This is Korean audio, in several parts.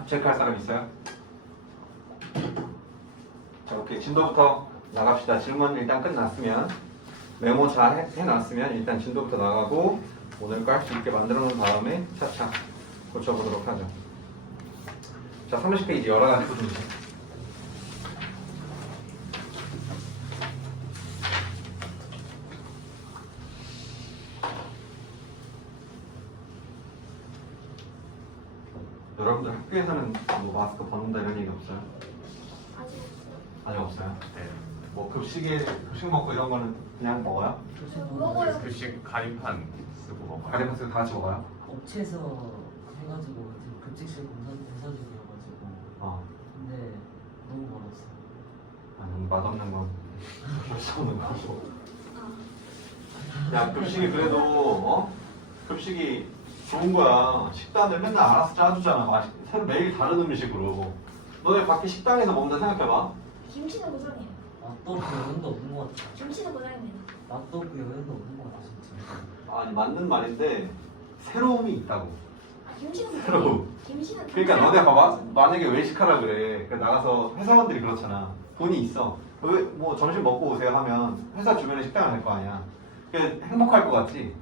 답 체크할 사람 있어요? 자, 오케이. 진도부터 나갑시다. 질문 일단 끝났으면 메모 잘 해놨으면 일단 진도부터 나가고 오늘 거 할 수 있게 만들어 놓은 다음에 차차 고쳐보도록 하죠. 자, 30페이지 여러 가지 부분이죠. 여러분들 학교에서는 뭐 마스크 벗는다 이런 얘기 없어요? 아직 없어요? 네. 뭐 급식 먹고 이런 거는 그냥 먹어요? 먹어요. 급식 가림판 쓰고 먹어요. 가리만 쓰고 다 같이 먹어요? 업체에서 해가지고 지금 급직실 공사 중이어가지고 근데 너무 멀었어. 아니 맛없는 거 없는 거고. 야 급식이 그래도 급식이 좋은 거야. 식단을 맨날 알아서 짜주잖아. 새로 매일 다른 음식으로. 너네 밖에 식당에서 먹는다 생각해봐. 김치는 고정이에요. 맛도 없고 여운도 없는 것 같아. 김치는 고정입니다. 맛도 없고 여운도 없는 것 같아 진짜. 아니 맞는 말인데 새로움이 있다고. 김치는 새로움. 고정이에요. 김치는 그러니까 너네 봐봐. 만약에 외식하라 그래. 나가서 회사원들이 그렇잖아. 돈이 있어. 왜 뭐 점심 먹고 오세요 하면 회사 주변에 식당을 갈 거 아니야. 그러니까 행복할 것 같지?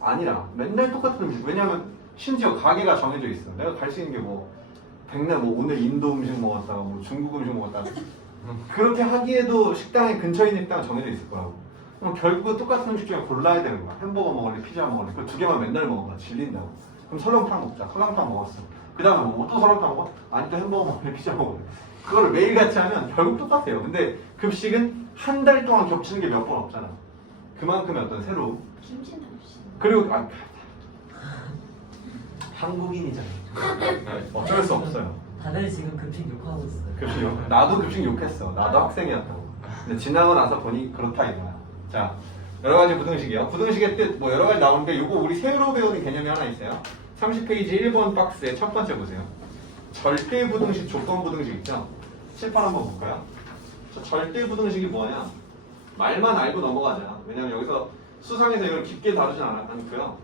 아니라 맨날 똑같은 음식. 왜냐면 심지어 가게가 정해져 있어. 내가 갈 수 있는 게 뭐 백날 뭐 오늘 인도 음식 먹었다가 뭐 중국 음식 먹었다가 그렇게 하기에도 식당에 근처에 있는 식당은 정해져 있을 거라고. 그럼 결국은 똑같은 음식 중에 골라야 되는 거야. 햄버거 먹을래, 피자 먹을래. 그 두 개만 맨날 먹어봐. 질린다고. 그럼 설렁탕 먹자. 설렁탕 먹었어. 그 다음에 뭐 또 설렁탕 먹어? 아니 또 햄버거 먹을래, 피자 먹을래. 그거를 매일같이 하면 결국 똑같아요. 근데 급식은 한 달 동안 겹치는 게 몇 번 없잖아. 그만큼의 어떤 새로움. 김치는 없이. 그리고 한국인이잖아. 어쩔 수 없어요. 다들 지금 급식 욕하고 있어요. 급식 욕. 나도 급식 욕했어. 나도 학생이었다고. 근데 지나고 나서 보니 그렇다 이거야. 자, 여러 가지 부등식이요. 부등식의 뜻 뭐 여러 가지 나오는데 이거 우리 새로 배우는 개념이 하나 있어요. 30페이지 1번 박스의 첫 번째 보세요. 절대 부등식, 조건 부등식 있죠? 칠판 한번 볼까요? 절대 부등식이 뭐냐? 말만 알고 넘어가자. 왜냐면 여기서 수상에서 이걸 깊게 다루진 않고요.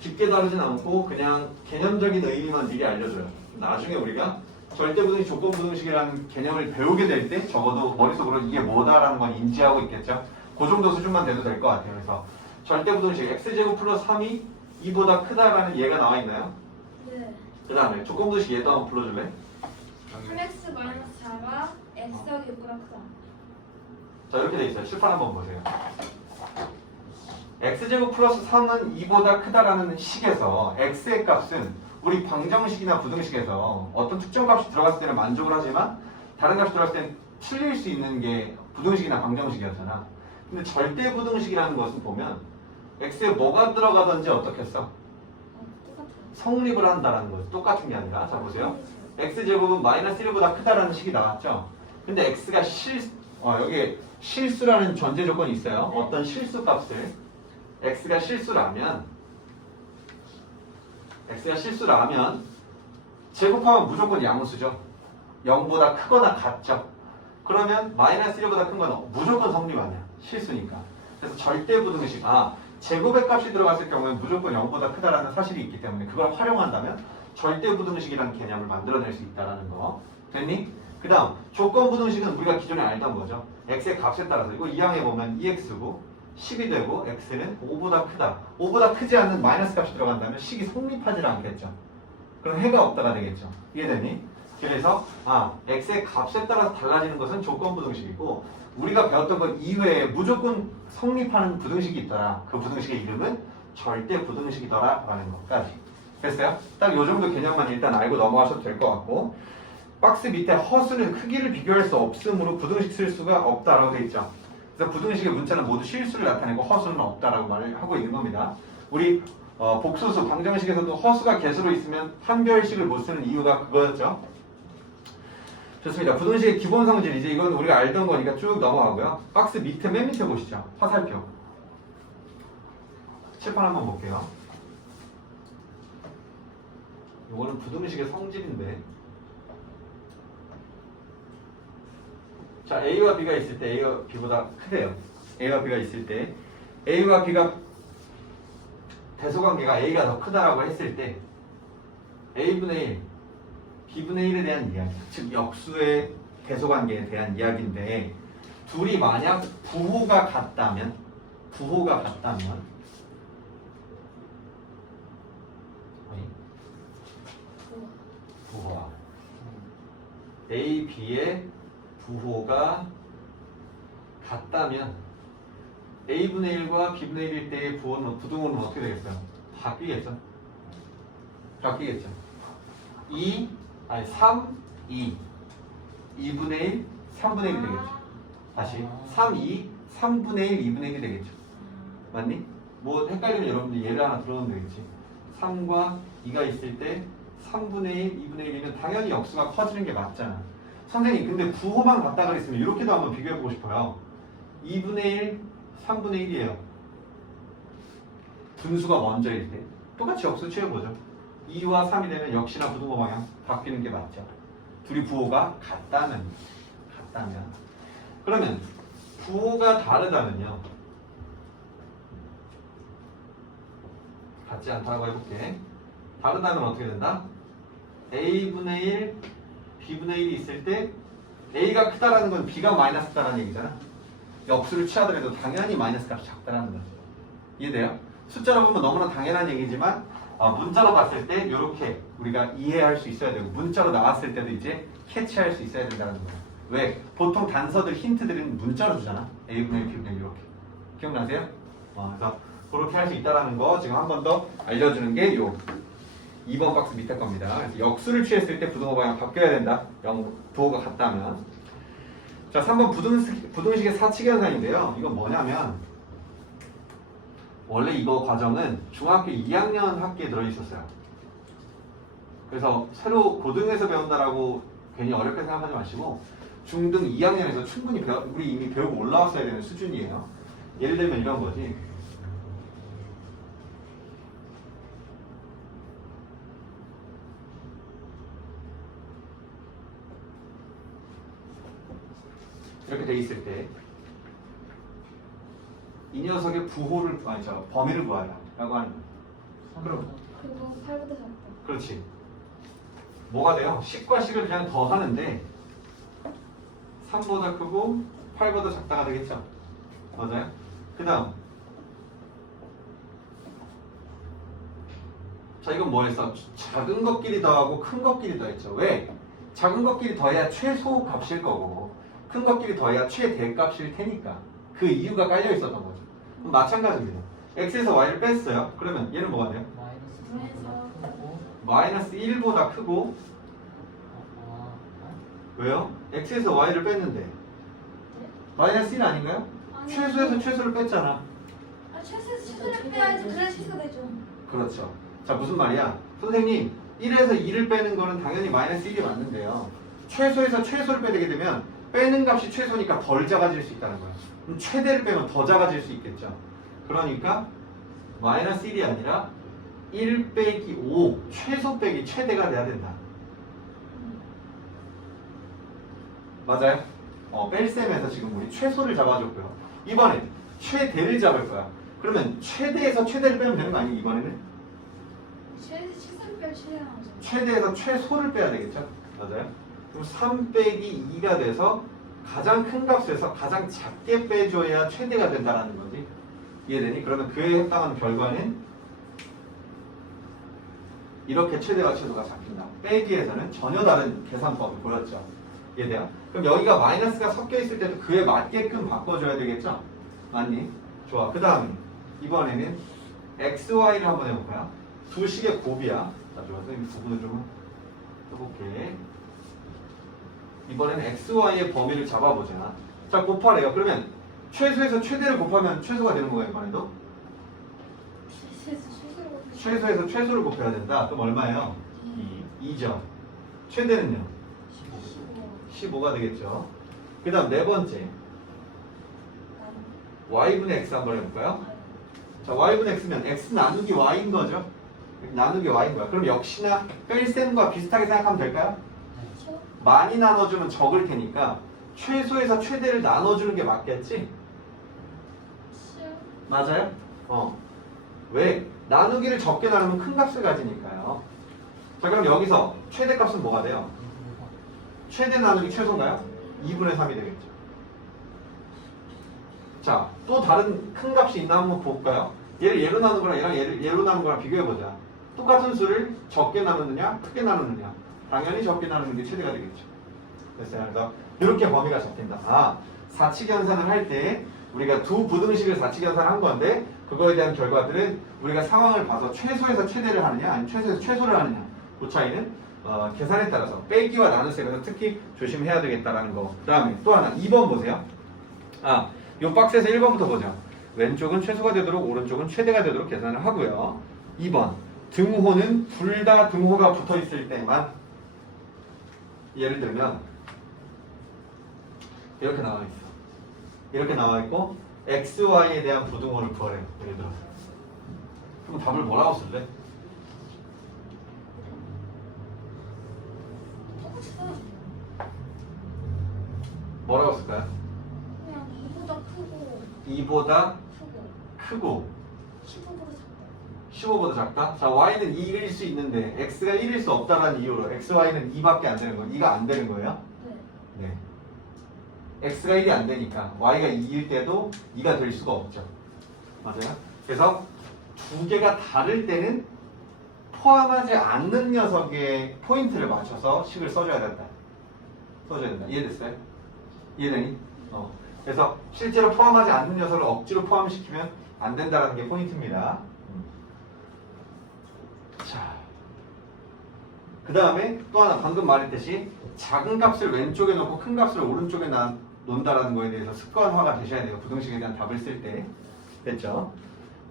깊게 다루진 않고 그냥 개념적인 의미만 미리 알려줘요. 나중에 우리가 절대부등식, 조건부등식이라는 개념을 배우게 될 때 적어도 머릿속으로 이게 뭐다라는 건 인지하고 있겠죠. 그 정도 수준만 돼도 될 것 같아요. 그래서 절대부등식 x제곱 플러스 3이 2보다 크다라는 얘가 나와 있나요? 네. 그 다음에 조건부등식 얘도 한번 불러줄래? 3x 마이너스 4가 x 더하기 6보다 크다. 자 이렇게 돼 있어요. 칠판 한번 보세요. x제곱 플러스 3은 2보다 크다라는 식에서 x의 값은 우리 방정식이나 부등식에서 어떤 특정 값이 들어갔을 때는 만족을 하지만 다른 값이 들어갔을 때는 틀릴 수 있는 게 부등식이나 방정식이었잖아. 근데 절대 부등식이라는 것은 보면 x에 뭐가 들어가든지 어떻게 했어? 똑같아요. 성립을 한다라는 거죠. 똑같은 게 아니라. 자 보세요. x제곱은 마이너스 1보다 크다라는 식이 나왔죠. 근데 x가 여기에 실수라는 전제 조건이 있어요. 네. 어떤 실수 값을 x가 실수라면 제곱하면 무조건 양수죠. 0보다 크거나 같죠. 그러면 마이너스 1보다 큰 건 무조건 성립 아니야. 실수니까. 그래서 절대 부등식 제곱의 값이 들어갔을 경우에 무조건 0보다 크다라는 사실이 있기 때문에 그걸 활용한다면 절대 부등식이라는 개념을 만들어낼 수 있다는 거. 됐니? 그 다음 조건 부등식은 우리가 기존에 알던 거죠. x의 값에 따라서 이거 2항에 보면 2x고 10이 되고 x는 5보다 크다. 5보다 크지 않는 마이너스 값이 들어간다면 식이 성립하지 않겠죠. 그럼 해가 없다가 되겠죠. 이해되니? 그래서 x의 값에 따라서 달라지는 것은 조건 부등식이고 우리가 배웠던 것 이외에 무조건 성립하는 부등식이 있더라. 그 부등식의 이름은 절대 부등식이더라 라는 것까지. 됐어요? 딱 이 정도 개념만 일단 알고 넘어가셔도 될 것 같고 박스 밑에 허수는 크기를 비교할 수 없으므로 부등식 쓸 수가 없다라고 되어 있죠. 그래서 부등식의 문자는 모두 실수를 나타내고 허수는 없다라고 말을 하고 있는 겁니다. 우리 복소수 방정식에서도 허수가 개수로 있으면 한별식을 못 쓰는 이유가 그거였죠. 좋습니다. 부등식의 기본 성질 이제 이건 우리가 알던 거니까 쭉 넘어가고요. 박스 밑에 맨 밑에 보시죠. 화살표. 칠판 한번 볼게요. 이거는 부등식의 성질인데 자, A와 B가 있을 때 A가 B보다 크대요. A와 B가 있을 때 A와 B가 대소관계가 A가 더 크다라고 했을 때 a분의 1, b분의 1에 대한 이야기, 즉 역수의 대소관계에 대한 이야기인데 둘이 만약 부호가 같다면 부호와 a, b의 부호가 같다면 a분의 1과 b분의 1일 때의 부등호는 어떻게 되겠어요? 바뀌겠죠? 3, 2 2분의 1, 3분의 1이 되겠죠. 다시 3, 2, 3분의 1, 2분의 1이 되겠죠. 맞니? 뭐 헷갈리면 여러분들 예를 하나 들어오면 되겠지. 3과 2가 있을 때 3분의 1, 2분의 1이면 당연히 역수가 커지는 게 맞잖아. 선생님 근데 부호만 같다 그랬으면 이렇게도 한번 비교해보고 싶어요. 2분의 1, 3분의 1이에요. 분수가 먼저일 때 똑같이 역수 취해보죠. 2와 3이 되면 역시나 부등호 방향 바뀌는 게 맞죠. 둘이 부호가 같다면 그러면 부호가 다르다면요. 같지 않다고 해볼게. 다르다면 어떻게 된다? a분의 1, b분의 1이 있을 때 a가 크다라는 건 b가 마이너스 크다라는 얘기잖아. 역수를 취하더라도 당연히 마이너스 값이 작다라는 거죠. 이해돼요? 숫자로 보면 너무나 당연한 얘기지만 문자로 봤을 때 이렇게 우리가 이해할 수 있어야 되고 문자로 나왔을 때도 이제 캐치할 수 있어야 된다는 거예요. 왜? 보통 단서들 힌트들은 문자로 주잖아. a분의 1, b분의 1 이렇게. 기억나세요? 그래서 그렇게 할 수 있다는 거 지금 한 번 더 알려주는 게 요 2번 박스 밑에 겁니다. 그래서 역수를 취했을 때 부등호 방향 바뀌어야 된다. 부호가 같다면. 자, 3번 부등식의 사칙 현상인데요. 이건 뭐냐면 원래 이거 과정은 중학교 2학년 학기에 들어있었어요. 그래서 새로 고등에서 배운다라고 괜히 어렵게 생각하지 마시고 중등 2학년에서 충분히 우리 이미 배우고 올라왔어야 되는 수준이에요. 예를 들면 이런 거지. 이렇게 돼 있을 때 이 녀석의 범위를 구하라 라고 하는 거예요. 그럼 그리고 8보다 작다. 그렇지. 뭐가 돼요? 10과 10을 그냥 더 하는데 3보다 크고 8보다 작다가 되겠죠? 맞아요? 그 다음 자, 이건 뭐 했어? 작은 것끼리 더하고 큰 것끼리 더했죠. 왜? 작은 것끼리 더해야 최소 값일 거고 큰 것끼리 더해야 최대값일 테니까 그 이유가 깔려 있었던 거죠. 그럼 마찬가지입니다. x에서 y를 뺐어요. 그러면 얘는 뭐가 돼요? 마이너스 1보다 크고 왜요? x에서 y를 뺐는데 마이너스 1 아닌가요? 아니, 최소에서 최소를 뺐잖아. 최소에서 최소를 빼야지 그래야 최소가 되죠. 그렇죠. 자, 무슨 말이야? 선생님 1에서 2를 빼는 거는 당연히 마이너스 1이 맞는데요. 최소에서 최소를 빼게 되면 빼는 값이 최소니까 덜 작아질 수 있다는 거야. 그럼 최대를 빼면 더 작아질 수 있겠죠. 그러니까 마이너스 1이 아니라 1 빼기 5 최소 빼기 최대가 돼야 된다. 맞아요? 뺄셈에서 지금 우리 최소를 잡아줬고요. 이번엔 최대를 잡을 거야. 그러면 최대에서 최대를 빼면 되는 거 아니에요? 이번에는? 최소를 빼야 최대가 나오죠. 최대에서 최소를 빼야 되겠죠? 맞아요? 그럼 3 빼기 2가 돼서 가장 큰 값에서 가장 작게 빼줘야 최대가 된다는 거지. 이해되니? 그러면 그에 해당하는 결과는 이렇게 최대와 최소가 잡힌다. 빼기에서는 전혀 다른 계산법을 보였죠. 이해돼요? 그럼 여기가 마이너스가 섞여 있을 때도 그에 맞게끔 바꿔줘야 되겠죠? 맞니? 좋아. 그 다음에 이번에는 XY를 한번 해볼까요? 두 식의 곱이야. 자, 좋아. 선생님 부분을 좀 해볼게. 이번에는 XY의 범위를 잡아보자. 자, 곱하래요. 그러면 최소에서 최대를 곱하면 최소가 되는 거예요, 이번에도? 최소에서 최소를 곱해야 된다. 그럼 얼마예요? 2죠. 최대는요? 15가 되겠죠. 그 다음 네 번째. y분의 x 한번 해볼까요? 자, y분의 x면 x 나누기 y인 거죠. 나누기 y인 거야. 그럼 역시나 뺄셈과 비슷하게 생각하면 될까요? 많이 나눠주면 적을 테니까 최소에서 최대를 나눠주는 게 맞겠지? 맞아요? 왜? 나누기를 적게 나누면 큰 값을 가지니까요. 자, 그럼 여기서 최대값은 뭐가 돼요? 최대 나누기 최소인가요? 2분의 3이 되겠죠. 자, 또 다른 큰 값이 있나 한번 볼까요? 얘를 얘로 나눈 거랑 얘랑 얘로 나눈 거랑 비교해보자. 똑같은 수를 적게 나누느냐, 크게 나누느냐. 당연히 적게 나누는 게 최대가 되겠죠. 됐어요. 그래서 이렇게 범위가 잡힌다. 아, 사칙연산을 할 때 우리가 두 부등식을 사칙연산을 한 건데 그거에 대한 결과들은 우리가 상황을 봐서 최소에서 최대를 하느냐 아니면 최소에서 최소를 하느냐 그 차이는 계산에 따라서 빼기와 나눗셈에서 특히 조심해야 되겠다라는 거. 그 다음에 또 하나 2번 보세요. 아, 요 박스에서 1번부터 보죠. 왼쪽은 최소가 되도록 오른쪽은 최대가 되도록 계산을 하고요. 2번 등호는 둘 다 등호가 붙어 있을 때만 예를 들면 이렇게 나와 있어. 이렇게 나와 있고 x, y에 대한 부등호를 구하래. 예를 들어서. 그럼 답을 뭐라고 쓸래? 똑같이 써야지. 뭐라고 쓸까요? 그냥 2보다 크고 2보다 크고 크고 15보다 15보다 작다. 작다? 자, y는 2일 수 있는데 x가 1일 수 없다는 이유로 x, y는 2밖에 안 되는 거예요. 2가 안 되는 거예요? 네. 네. x가 1이 안 되니까 y가 2일 때도 2가 될 수가 없죠. 맞아요? 그래서 두 개가 다를 때는 포함하지 않는 녀석의 포인트를 맞춰서 식을 써줘야 된다. 써줘야 된다. 이해됐어요? 이해되니? 그래서 실제로 포함하지 않는 녀석을 억지로 포함시키면 안 된다는 게 포인트입니다. 자, 그 다음에 또 하나 방금 말했듯이 작은 값을 왼쪽에 놓고 큰 값을 오른쪽에 놓는다라는 거에 대해서 습관화가 되셔야 돼요. 부등식에 대한 답을 쓸 때. 됐죠?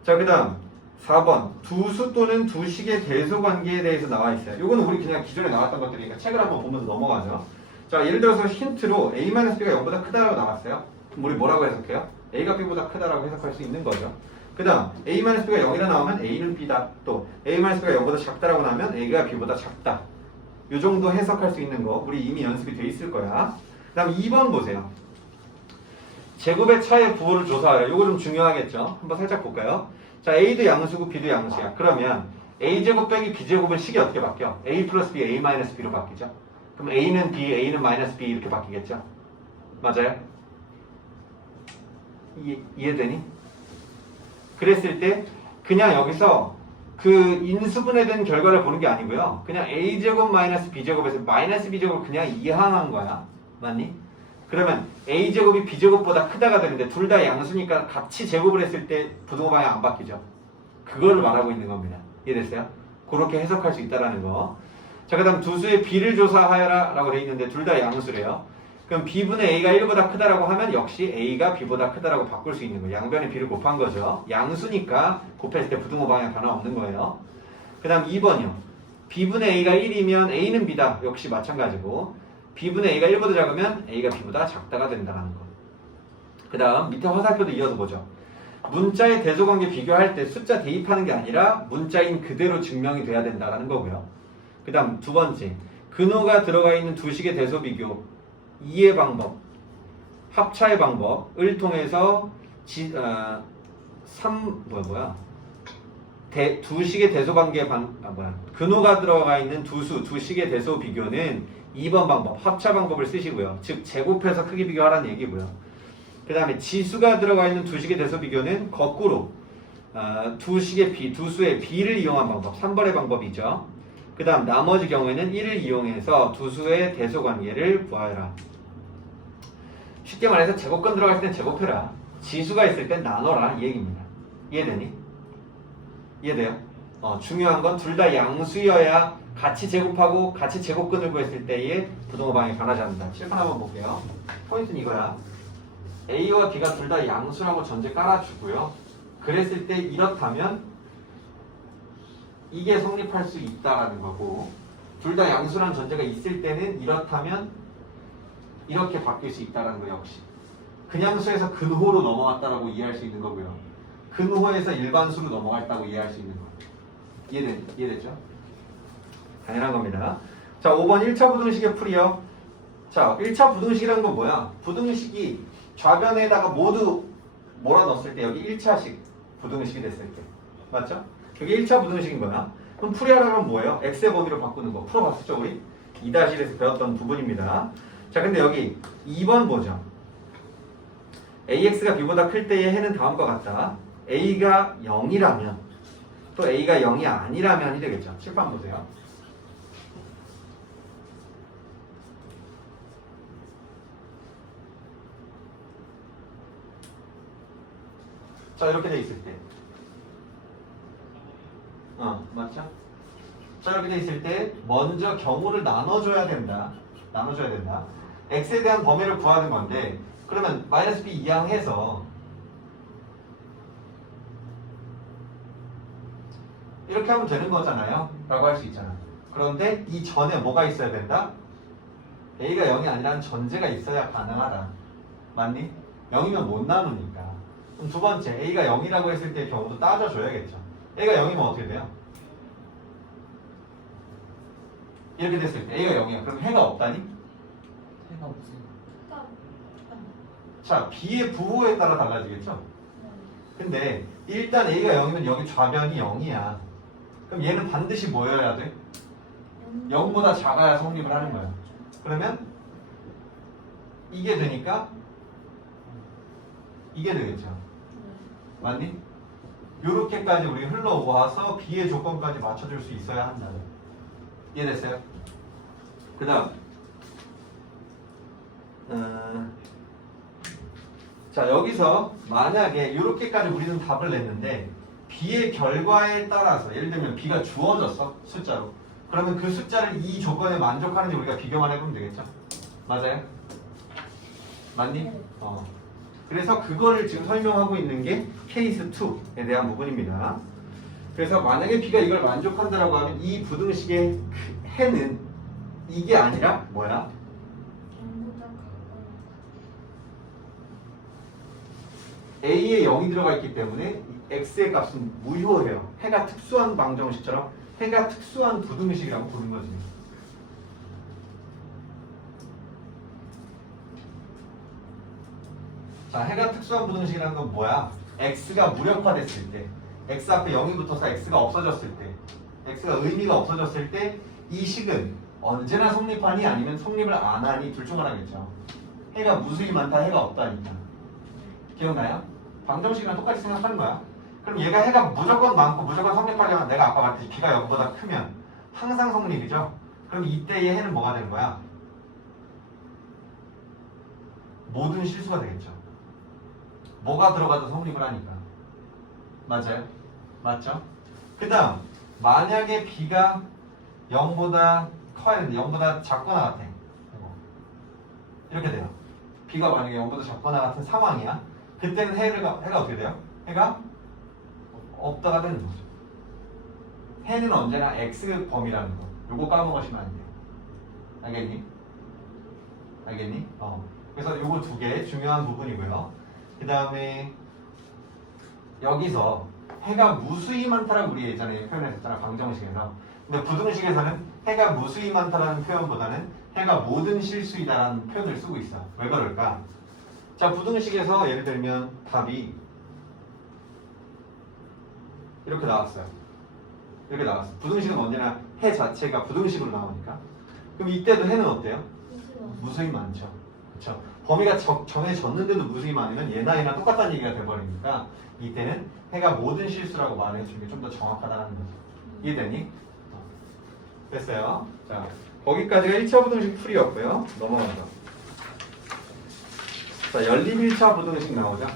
자, 그 다음 4번 두수 또는 두식의 대소관계에 대해서 나와 있어요. 이거는 우리 그냥 기존에 나왔던 것들이니까 책을 한번 보면서 넘어가죠. 자, 예를 들어서 힌트로 a-b가 0보다 크다라고 나왔어요. 그럼 우리 뭐라고 해석해요? a가 b보다 크다라고 해석할 수 있는 거죠. 그 다음 a-b가 0이라 나오면 a는 b다. 또 a-b가 0보다 작다라고 나오면 a가 b보다 작다. 이 정도 해석할 수 있는 거 우리 이미 연습이 돼 있을 거야. 그 다음 2번 보세요. 제곱의 차의 부호를 조사하라. 이거 좀 중요하겠죠. 한번 살짝 볼까요? 자, a도 양수고 b도 양수야. 그러면 a제곱 빼기 b제곱은 식이 어떻게 바뀌어? a 플러스 b, a 마이너스 b로 바뀌죠. 그럼 a는 b, a는 마이너스 b 이렇게 바뀌겠죠. 맞아요? 이해되니? 그랬을 때 그냥 여기서 그 인수분해 된 결과를 보는 게 아니고요. 그냥 a제곱 마이너스 b제곱에서 마이너스 b제곱을 그냥 이항한 거야. 맞니? 그러면 a제곱이 b제곱보다 크다가 되는데 둘 다 양수니까 같이 제곱을 했을 때 부등호 방향 안 바뀌죠. 그거를 말하고 있는 겁니다. 이해됐어요? 그렇게 해석할 수 있다라는 거. 자, 그 다음 두수의 b를 조사하여라 라고 돼 있는데 둘 다 양수래요. 그럼 b분의 a가 1보다 크다라고 하면 역시 a가 b보다 크다라고 바꿀 수 있는 거예요. 양변의 b를 곱한 거죠. 양수니까 곱했을 때 부등호 방향 변화 없는 거예요. 그 다음 2번이요. b분의 a가 1이면 a는 b다. 역시 마찬가지고 b분의 a가 1보다 작으면 a가 b보다 작다가 된다는 거. 그 다음 밑에 화살표도 이어서 보죠. 문자의 대소관계 비교할 때 숫자 대입하는 게 아니라 문자인 그대로 증명이 돼야 된다는 거고요. 그 다음 두 번째, 근호가 들어가 있는 두 식의 대소 비교 이해 방법, 합차의 방법을 통해서 두 식의 대소 관계 근호가 들어가 있는 두 식의 대소 비교는 2번 방법, 합차 방법을 쓰시고요. 즉 제곱해서 크기 비교하라는 얘기고요. 그 다음에 지수가 들어가 있는 두 식의 대소 비교는 거꾸로 두수의 b를 이용한 방법, 3번의 방법이죠. 그 다음 나머지 경우에는 1을 이용해서 두수의 대소 관계를 구하여라. 쉽게 말해서 제곱근 들어갈 땐 제곱해라. 지수가 있을 땐 나눠라 이 얘기입니다. 이해되니? 이해돼요? 중요한 건 둘 다 양수여야 같이 제곱하고 같이 제곱근을 구했을 때의 부등호 방향이 변하지 않는다. 칠판 한번 볼게요. 포인트는 이거야. A와 B가 둘 다 양수라고 전제 깔아주고요. 그랬을 때 이렇다면 이게 성립할 수 있다라는 거고, 둘 다 양수라는 전제가 있을 때는 이렇다면 이렇게 바뀔 수 있다라는 거 역시. 근양수에서 근호로 넘어갔다라고 이해할 수 있는 거고요. 근호에서 일반수로 넘어갔다고 이해할 수 있는 거예요. 이해됐죠? 당연한 겁니다. 자, 5번 1차 부등식의 풀이요. 자, 1차 부등식이라는 건 뭐야? 부등식이 좌변에다가 모두 몰아넣었을 때 여기 1차식 부등식이 됐을 때. 맞죠? 그게 1차 부등식인 거야. 그럼 풀이하려면 뭐예요? x의 범위로 바꾸는 거 풀어봤었죠 우리? 2-1에서 배웠던 부분입니다. 자 근데 여기 2번 보죠. ax가 b보다 클 때의 해는 다음과 같다. a가 0이라면 또 a가 0이 아니라면이 되겠죠. 칠판 보세요. 자 이렇게 돼 있을 때 맞죠? 자 이렇게 돼 있을 때 먼저 경우를 나눠줘야 된다. x에 대한 범위를 구하는 건데 그러면 마이너스 b 이항해서 이렇게 하면 되는 거잖아요 라고 할 수 있잖아. 그런데 이 전에 뭐가 있어야 된다? a가 0이 아니라는 전제가 있어야 가능하다. 맞니? 0이면 못 나누니까. 그럼 두 번째 a가 0이라고 했을 때의 경우도 따져줘야겠죠. a가 0이면 어떻게 돼요? 이렇게 됐을 때 a가 0이야. 그럼 해가 없다니? 해가 없지. 자 b의 부호에 따라 달라지겠죠? 근데 일단 a가 0이면 여기 좌변이 0이야. 그럼 얘는 반드시 뭐여야 돼? 0보다 작아야 성립을 하는 거야. 그러면 이게 되니까 이게 되겠죠. 맞니? 요렇게까지 우리 흘러와서 b의 조건까지 맞춰줄 수 있어야 한다. 이해됐어요? 그 다음 자 여기서 만약에 이렇게까지 우리는 답을 냈는데 b의 결과에 따라서 예를 들면 b가 주어졌어 숫자로. 그러면 그 숫자를 이 조건에 만족하는지 우리가 비교만 해보면 되겠죠? 맞아요? 맞니? 그래서 그거를 지금 설명하고 있는 게 케이스 2에 대한 부분입니다. 그래서 만약에 b가 이걸 만족한다라고 하면 이 부등식의 해는 이게 아니라 뭐야? a에 0이 들어가 있기 때문에 x의 값은 무효해요. 해가 특수한 방정식처럼 해가 특수한 부등식이라고 부르는 거지. 자, 해가 특수한 부등식이라는 건 뭐야? x가 무력화됐을 때, x 앞에 0이 붙어서 x가 없어졌을 때, x가 의미가 없어졌을 때 이 식은 언제나 성립하니 아니면 성립을 안 하니 둘 중 하나겠죠. 해가 무수히 많다, 해가 없다니까. 기억나요? 방정식이랑 똑같이 생각하는 거야. 그럼 얘가 해가 무조건 많고 무조건 성립하려면 내가 아까 말했듯이 b가 0보다 크면 항상 성립이죠. 그럼 이때의 해는 뭐가 되는 거야? 모든 실수가 되겠죠. 뭐가 들어가도 성립을 하니까. 맞아요? 맞죠? 그 다음 만약에 b가 0보다 커야 되는데 0보다 작거나 같아. 이렇게 돼요. b가 만약에 0보다 작거나 같은 상황이야. 그때는 해가 어떻게 돼요? 해가 없다가 되는 거죠. 해는 언제나 x 범위라는 거. 요거 까먹으시면 안 돼요. 알겠니? 알겠니? 그래서 요거 두 개 중요한 부분이고요. 그 다음에 여기서 해가 무수히 많다라고 우리 예전에 표현했었잖아. 방정식에서. 근데 부등식에서는 해가 무수히 많다라는 표현보다는 해가 모든 실수이다라는 표현을 쓰고 있어. 왜 그럴까? 자, 부등식에서 예를 들면 답이 이렇게 나왔어요. 이렇게 나왔어. 부등식은 언제나 해 자체가 부등식으로 나오니까. 그럼 이때도 해는 어때요? 무수히 많죠. 그렇죠. 범위가 정해졌는데도 무수히 많으면 얘나 얘나 똑같다는 얘기가 돼버리니까 이때는 해가 모든 실수라고 말해주는 게 좀 더 정확하다는 거죠. 이해되니? 됐어요. 자, 거기까지가 1차 부등식 풀이였고요. 넘어간다. 자, 연립 1차 부등식 나오자.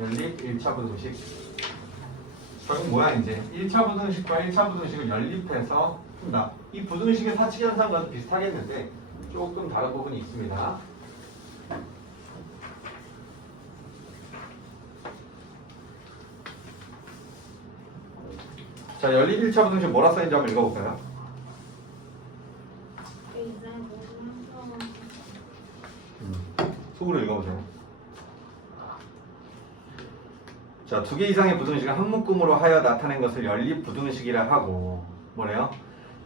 연립 1차 부등식. 결국 뭐야 이제 1차 부등식과 1차 부등식을 연립해서 푼다. 이 부등식의 사칙 현상과도 비슷하겠는데 조금 다른 부분이 있습니다. 자, 연립 1차 부등식 뭐라 써있는지 한번 읽어볼까요? 속으로 읽어보세요. 자, 두 개 이상의 부등식을 한 묶음으로 하여 나타낸 것을 연립 부등식이라 하고 뭐래요?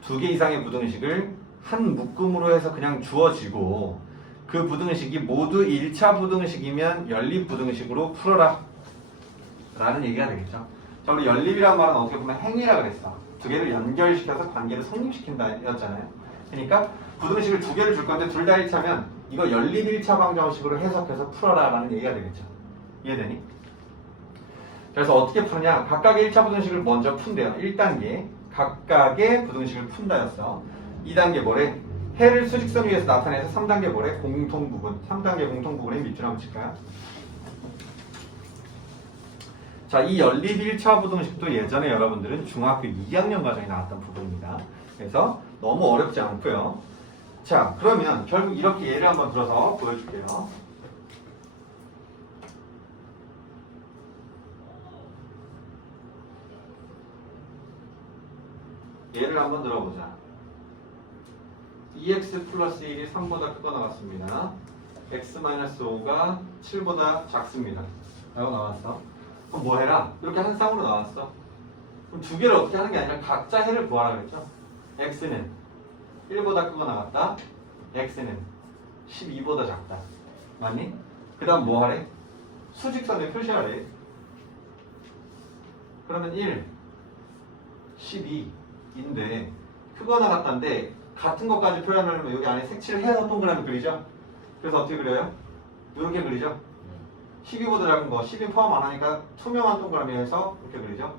두 개 이상의 부등식을 한 묶음으로 해서 그냥 주어지고 그 부등식이 모두 1차 부등식이면 연립 부등식으로 풀어라 라는 얘기가 되겠죠. 자, 우리 연립이라는 말은 어떻게 보면 행위라 그랬어. 두 개를 연결시켜서 관계를 성립시킨다 였잖아요. 그러니까 부등식을 두 개를 줄 건데 둘 다 1차면 이거 연립 1차 방정식으로 해석해서 풀어라 라는 얘기가 되겠죠. 이해되니? 그래서 어떻게 푸느냐? 각각의 1차 부등식을 먼저 푼대요. 1단계 각각의 부등식을 푼다였어. 2단계 뭐래? 해를 수직선 위에서 나타내서 3단계 뭐래? 공통부분. 3단계 공통부분의 밑줄 한번 칠까요? 자, 이 연립 1차 부등식도 예전에 여러분들은 중학교 2학년 과정에 나왔던 부분입니다. 그래서 너무 어렵지 않고요. 자, 그러면 결국 이렇게 예를 한번 들어서 보여줄게요. 예를 한번 들어보자. 2x 플러스 1이 3보다 크거나 같습니다. x-5가 7보다 작습니다. 라고 나왔어. 그럼 뭐 해라? 이렇게 한 쌍으로 나왔어. 그럼 두 개를 어떻게 하는 게 아니라 각자 해를 구하라 그랬죠. x는 1보다 크거나 같다. x는 12보다 작다. 맞니? 그 다음 뭐 하래? 수직선에 표시하래. 그러면 1, 12인데 크거나 같다인데 같은 것까지 표현하려면 여기 안에 색칠을 해서 동그라미 그리죠? 그래서 어떻게 그려요? 이렇게 그리죠? 12보다 작은 거, 12 포함 안 하니까 투명한 동그라미에서 이렇게 그리죠?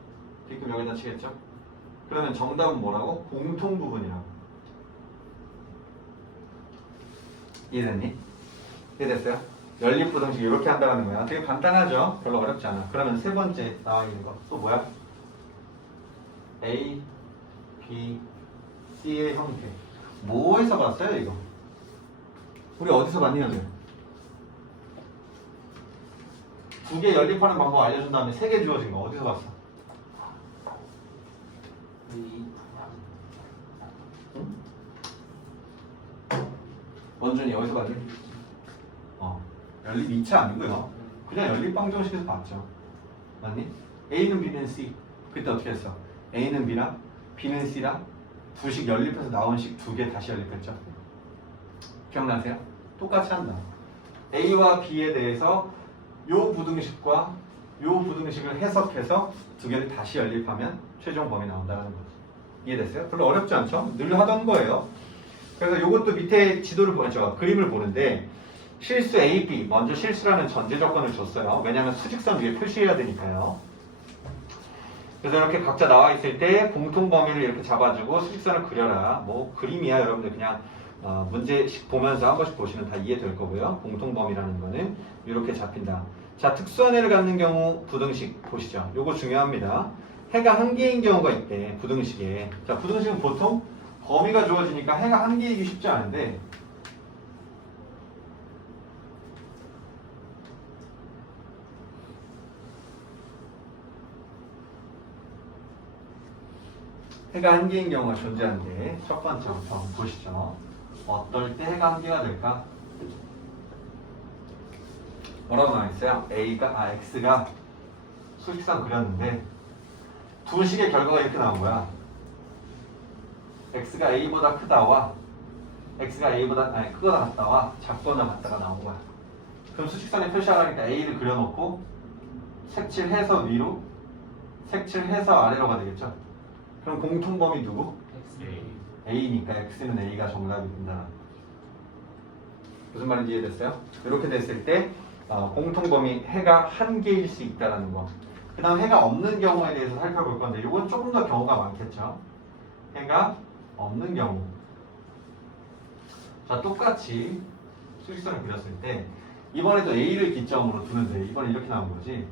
뒤금 여기다 치겠죠? 그러면 정답은 뭐라고? 공통 부분이라고. 이해됐니? 이해됐어요? 연립부등식 이렇게 한다는 거야. 되게 간단하죠? 별로 어렵지 않아. 그러면 세 번째 나와 있는 거 또 뭐야? A, B, C의 형태. 뭐에서 봤어요 이거? 우리 어디서 봤니 현재? 두 개 연립하는 방법 알려준 다음에 세 개 주어진 거 어디서 봤어? 응? 원준이 어디서 봤니? 연립 2차 아니고요. 그냥 연립 방정식에서 봤죠. 맞니? A는 B는 C. 그때 어떻게 했어? A는 B랑 B는 C랑 두식 연립해서 나온 식 두 개 다시 연립했죠. 기억나세요? 똑같이 한다. A와 B에 대해서 요 부등식과 요 부등식을 해석해서 두 개를 다시 연립하면 최종 범위 나온다는 거죠. 이해됐어요? 별로 어렵지 않죠? 늘 하던 거예요. 그래서 요것도 밑에 지도를 보죠. 그림을 보는데 실수 A, B 먼저 실수라는 전제 조건을 줬어요. 왜냐하면 수직선 위에 표시해야 되니까요. 그래서 이렇게 각자 나와 있을 때 공통 범위를 이렇게 잡아주고 수직선을 그려라. 뭐 그림이야 여러분들 그냥 문제식 보면서 한 번씩 보시면 다 이해될 거고요. 공통 범위라는 거는 이렇게 잡힌다. 자, 특수한 해를 갖는 경우 부등식 보시죠. 요거 중요합니다. 해가 한 개인 경우가 있대. 부등식에. 자, 부등식은 보통 범위가 주어지니까 해가 한 개이기 쉽지 않은데 해가 한 개인 경우가 존재하는데 첫 번째부터 보시죠. 어떨 때 해가 한 개가 될까? 뭐라고 나와있어요? X가 수직선 그렸는데 두 식의 결과가 이렇게 나온 거야. X가 A보다 크다와 X가 A보다 크거나 같다와 작거나 같다가 나온 거야. 그럼 수직선에 표시하라니까 A를 그려놓고 색칠해서 위로 색칠해서 아래로가 되겠죠. 그럼 공통범위 누구? A니까 X는 A가 정답이 된다. 무슨 말인지 이해됐어요? 이렇게 됐을 때 공통범위 해가 한 개일 수 있다는 거. 그 다음 해가 없는 경우에 대해서 살펴볼 건데 이건 조금 더 경우가 많겠죠. 해가 없는 경우. 자, 똑같이 수직선을 그렸을 때 이번에도 A를 기점으로 두는데 이번에 이렇게 나온 거지.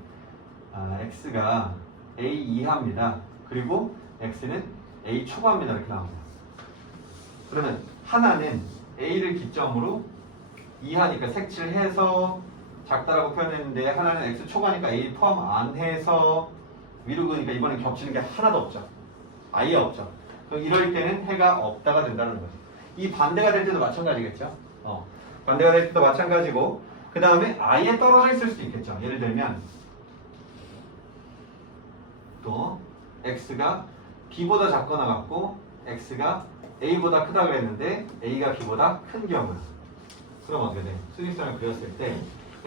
X가 A 이하입니다. 그리고 X는 A 초과입니다. 이렇게 나옵니다. 그러면 하나는 A를 기점으로 이하니까 색칠해서 작다라고 표현했는데 하나는 X 초과니까 A 포함 안 해서 위로 그으니까 이번엔 겹치는 게 하나도 없죠. 아예 없죠. 그럼 이럴 때는 해가 없다가 된다는 거죠. 이 반대가 될 때도 마찬가지겠죠. 반대가 될 때도 마찬가지고 그 다음에 아예 떨어져 있을 수도 있겠죠. 예를 들면 또 X가 B보다 작거나 같고 X가 A보다 크다 그랬는데 A가 B보다 큰 경우. 그럼 어떻게 돼? 수직선을 그렸을 때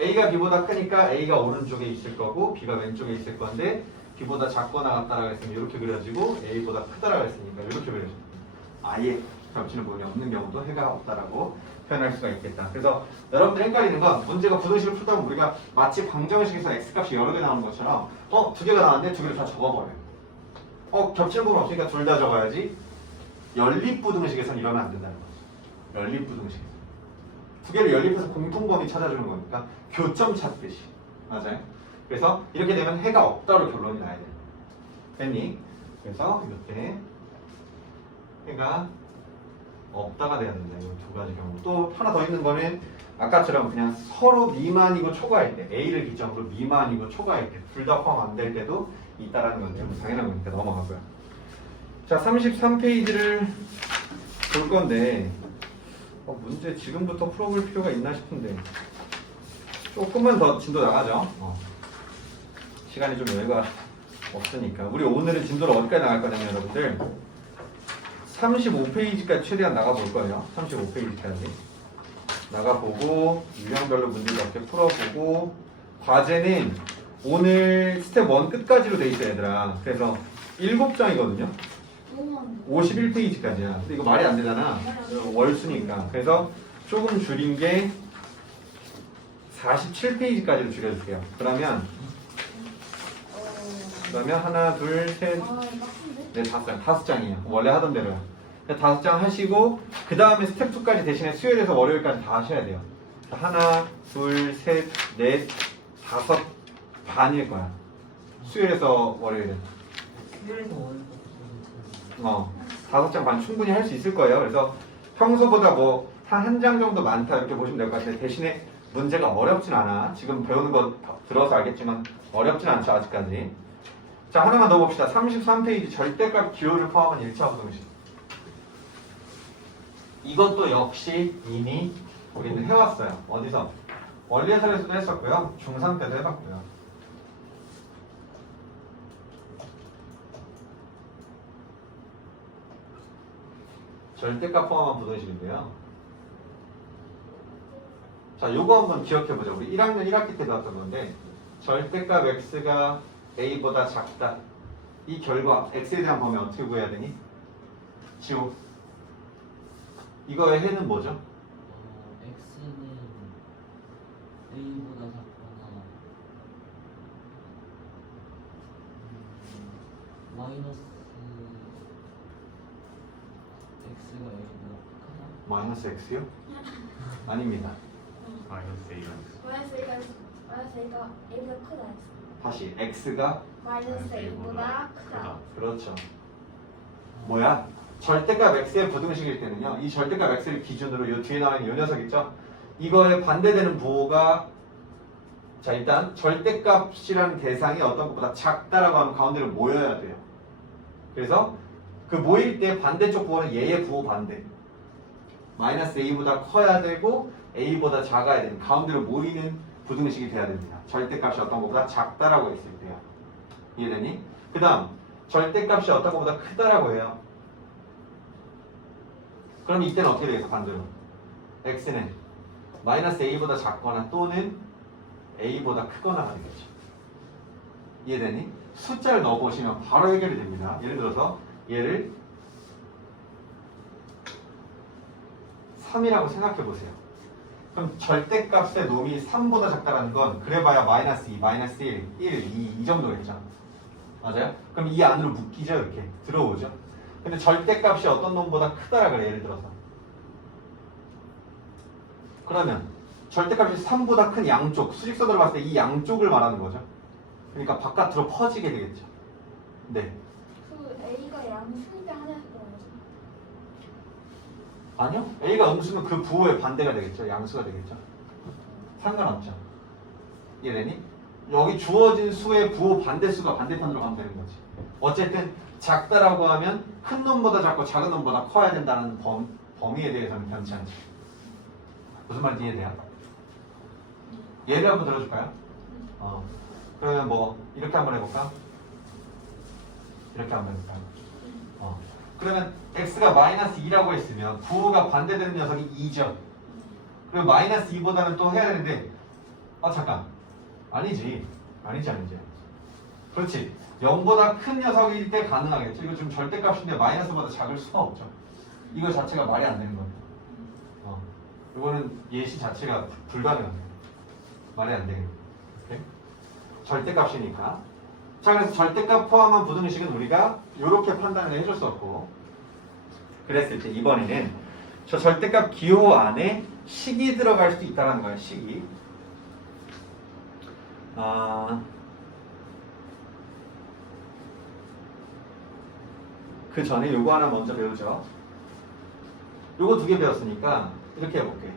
A가 B보다 크니까 A가 오른쪽에 있을 거고 B가 왼쪽에 있을 건데 B보다 작거나 같다라고 했으면 이렇게 그려지고 A보다 크다라고 했으니까 이렇게 그려져. 아예 겹치는 부분이 없는 경우도 해가 없다라고 표현할 수가 있겠다. 그래서 여러분들 헷갈리는 건 문제가 부등식을 풀다 보면 우리가 마치 방정식에서 x값이 여러 개 나오는 것처럼 두 개가 나왔는데 두 개를 다 적어버려요. 겹치는 부분 없으니까 둘 다 적어야지. 연립부등식에서는 이러면 안 된다는 거죠. 연립부등식에서 두 개를 연립해서 공통범위 찾아주는 거니까 교점 찾듯이. 맞아요. 그래서 이렇게 되면 해가 없다로 결론이 나야 돼요. 됐니? 그래서 이렇게 해가 없다가 돼야 된다. 이 두 가지 경우. 또 하나 더 있는 거는 아까처럼 그냥 서로 미만이고 초과일 때, A를 기점으로 미만이고 초과일 때, 둘 다 포함 안 될 때도 있다라는 건데 당연한 거니까 넘어가고요. 자, 33페이지를 볼 건데 문제 지금부터 풀어볼 필요가 있나 싶은데 조금만 더 진도 나가죠. 시간이 좀 여유가 없으니까. 우리 오늘은 진도를 어디까지 나갈 거냐면 여러분들 35페이지까지 최대한 나가볼 거예요. 35페이지까지 나가보고 유형별로 문제 몇 개 풀어보고 과제는 오늘 스텝 1 끝까지로 돼 있어요 얘들아. 그래서 7장이거든요 51페이지까지야. 근데 이거 말이 안 되잖아 월수니까. 그래서 조금 줄인 게 47페이지까지로 줄여줄게요. 그러면 하나 둘셋 네, 5장이에요. 원래 하던 대로요. 5장 하시고 그 다음에 스텝 2까지 대신에 수요일에서 월요일까지 다 하셔야 돼요. 하나, 둘, 셋, 넷, 5 반일 거야. 수요일에서 월요일은. 수요일에서 월요일 5장 반 충분히 할 수 있을 거예요. 그래서 평소보다 뭐 한 장 정도 많다 이렇게 보시면 될 것 같아요. 대신에 문제가 어렵진 않아. 지금 배우는 거 들어서 알겠지만 어렵진 않죠 아직까지. 자, 하나만 더 봅시다. 33페이지 절대값 기호를 포함한 1차 부등식. 이것도 역시 이미 우리는 해왔어요. 어디서? 원리해설에서도 했었고요. 중3 때도 해봤고요. 절대값 포함한 부등식인데요. 자, 요거 한번 기억해보자. 우리 1학년 1학기 때 배웠던 건데 절대값 x가 a보다 작다. 이 결과 x에 대한 범위 어떻게 구해야 되니? 지호. 이거의 해는 뭐죠? x는 a보다 작거나 마이너스 x가 a보다 크다. 마이너스 x요? 아닙니다. 마이너스 A가 마이너스 A가 A보다 크다 했어. 다시 x가 마이너스 A보다 크다. 그렇죠. 뭐야? 절대값 x의 부등식일 때는요. 이 절대값 x를 기준으로 이 뒤에 나와 있는 이 녀석 있죠? 이거에 반대되는 부호가 자 일단 절대값이라는 대상이 어떤 것보다 작다라고 하면 가운데로 모여야 돼요. 그래서 그 모일 때 반대쪽 부호는 얘의 부호 반대. 마이너스 a보다 커야 되고 a보다 작아야 되는 가운데로 모이는 부등식이 돼야 됩니다. 절대값이 어떤 것보다 작다라고 했을 때요. 이해되니? 그 다음 절대값이 어떤 것보다 크다라고 해요. 그럼 이때는 어떻게 되겠어? 반대로 x는 마이너스 a보다 작거나 또는 a보다 크거나가 되겠죠. 이해되니? 숫자를 넣어보시면 바로 해결이 됩니다. 예를 들어서 얘를 3이라고 생각해보세요. 그럼 절대값의 놈이 3보다 작다라는 건 그래봐야 마이너스 2, 마이너스 1, 1, 2 이 정도겠죠. 맞아요? 그럼 이 안으로 묶이죠. 이렇게 들어오죠. 근데 절대값이 어떤 놈보다 크다라 그래. 예를 들어서 그러면 절대값이 3보다 큰 양쪽 수직선으로 봤을 때 이 양쪽을 말하는 거죠. 그러니까 바깥으로 퍼지게 되겠죠. 네. 그 A가 양수인데 하나에서 떨어져. 아니요. A가 음수면 그 부호의 반대가 되겠죠. 양수가 되겠죠. 상관없죠. 이해되니? 여기 주어진 수의 부호 반대수가 반대편으로 가면 되는 거지. 어쨌든 작다라고 하면 큰 놈보다 작고 작은 놈보다 커야 된다는 범위에 대해서는 변치 않죠. 무슨 말인지 이해돼요? 예를 한번 들어줄까요? 그러면 뭐 이렇게 한번 해볼까? 이렇게 한번 해볼까요? 그러면 x가 마이너스 2라고 했으면 부호가 반대되는 녀석이 2죠. 그리고 마이너스 2보다는 또 해야 되는데 잠깐 아니지 그렇지. 0보다 큰 녀석일 때 가능하겠죠. 이거 지금 절대값인데 마이너스보다 작을 수가 없죠. 이거 자체가 말이 안 되는 거예요. 이거는 예시 자체가 불가능합니다. 말이 안 되는 거예요. 절대값이니까. 자, 그래서 절대값 포함한 부등식은 우리가 이렇게 판단을 해줄 수 없고, 그랬을 때 이번에는 저 절대값 기호 안에 식이 들어갈 수도 있다는 거예요. 식이. 그 전에 요거 하나 먼저 배우죠. 요거 두 개 배웠으니까 이렇게 해볼게.